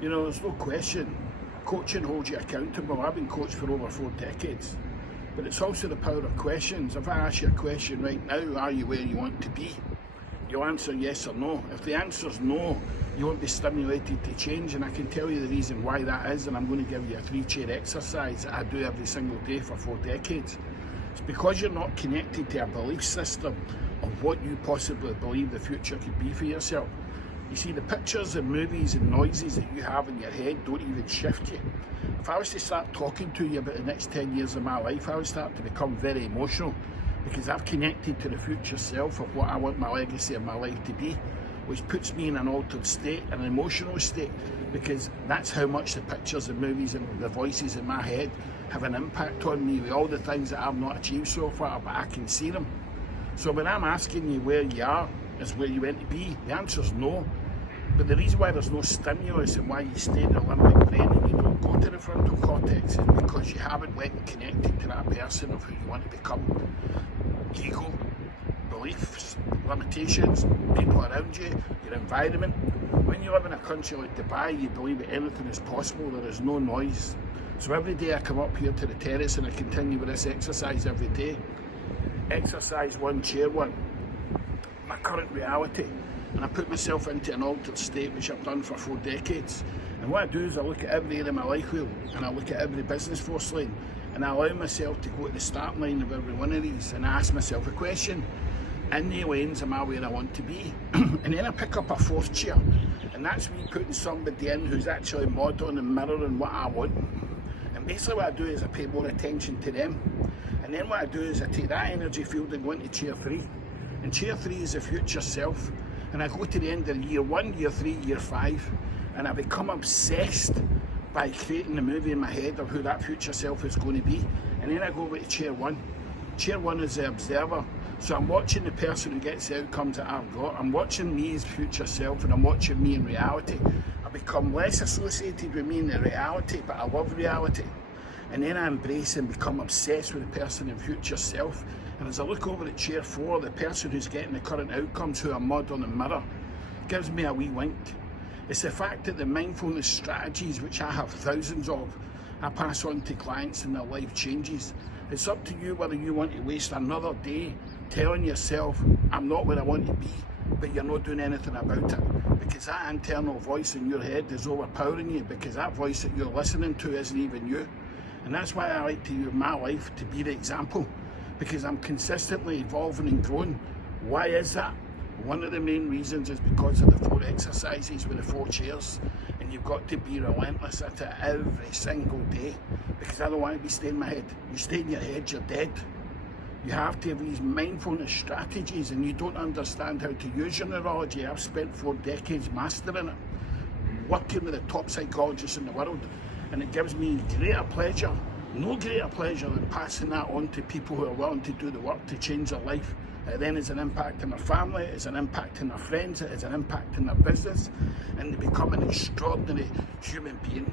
You know, there's no question. Coaching holds you accountable. I've been coached for over 4 decades. But it's also the power of questions. If I ask you a question right now, are you where you want to be? You'll answer yes or no. If the answer's no, you won't be stimulated to change, and I can tell you the reason why that is, and I'm going to give you a 3-chair exercise that I do every single day for 4 decades. It's because you're not connected to a belief system of what you possibly believe the future could be for yourself. You see, the pictures and movies and noises that you have in your head don't even shift you. If I was to start talking to you about the next 10 years of my life, I would start to become very emotional, because I've connected to the future self of what I want my legacy of my life to be, which puts me in an altered state, an emotional state, because that's how much the pictures and movies and the voices in my head have an impact on me with all the things that I've not achieved so far, but I can see them. So when I'm asking you where you are is where you want to be, the answer's no. But the reason why there's no stimulus and why you stay in the limbic brain and you don't go to the frontal cortex is because you haven't went and connected to that person of who you want to become. Ego, beliefs, limitations, people around you, your environment. When you live in a country like Dubai, you believe that anything is possible. There is no noise. So every day I come up here to the terrace and I continue with this exercise every day. Exercise 1, chair 1. My current reality. And I put myself into an altered state, which I've done for 4 decades. And what I do is I look at every area of my life wheel, and I look at every business force lane, and I allow myself to go to the start line of every one of these, and I ask myself a question. In the lanes, am I where I want to be? And then I pick up a 4th chair, and that's me putting somebody in who's actually modelling and mirroring what I want. And basically what I do is I pay more attention to them. And then what I do is I take that energy field and go into chair 3. And chair 3 is the future self. And I go to the end of year 1, year 3, year 5, and I become obsessed by creating the movie in my head of who that future self is going to be. And then I go over to chair 1. Chair 1 is the observer. So I'm watching the person who gets the outcomes that I've got. I'm watching me as future self, and I'm watching me in reality. I become less associated with me in the reality, but I love reality. And then I embrace and become obsessed with the person in future self. And as I look over at chair 4, the person who's getting the current outcomes, who I'm modelling and mirror, gives me a wee wink. It's the fact that the mindfulness strategies, which I have thousands of, I pass on to clients and their life changes. It's up to you whether you want to waste another day telling yourself, I'm not where I want to be, but you're not doing anything about it. Because that internal voice in your head is overpowering you, because that voice that you're listening to isn't even you. And that's why I like to use my life to be the example, because I'm consistently evolving and growing. Why is that? One of the main reasons is because of the 4 exercises with the 4 chairs, and you've got to be relentless at it every single day, because I don't want to be staying in my head. You stay in your head, you're dead. You have to have these mindfulness strategies, and you don't understand how to use your neurology. I've spent 4 decades mastering it, working with the top psychologists in the world, and it gives me greater pleasure, no greater pleasure than passing that on to people who are willing to do the work to change their life. It then has an impact on their family, it has an impact on their friends, it has an impact on their business, and they become an extraordinary human being.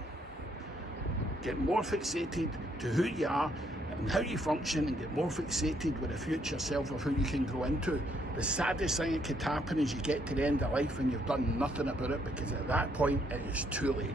Get more fixated to who you are and how you function, and get more fixated with the future self of who you can grow into. The saddest thing that could happen is you get to the end of life and you've done nothing about it, because at that point it is too late.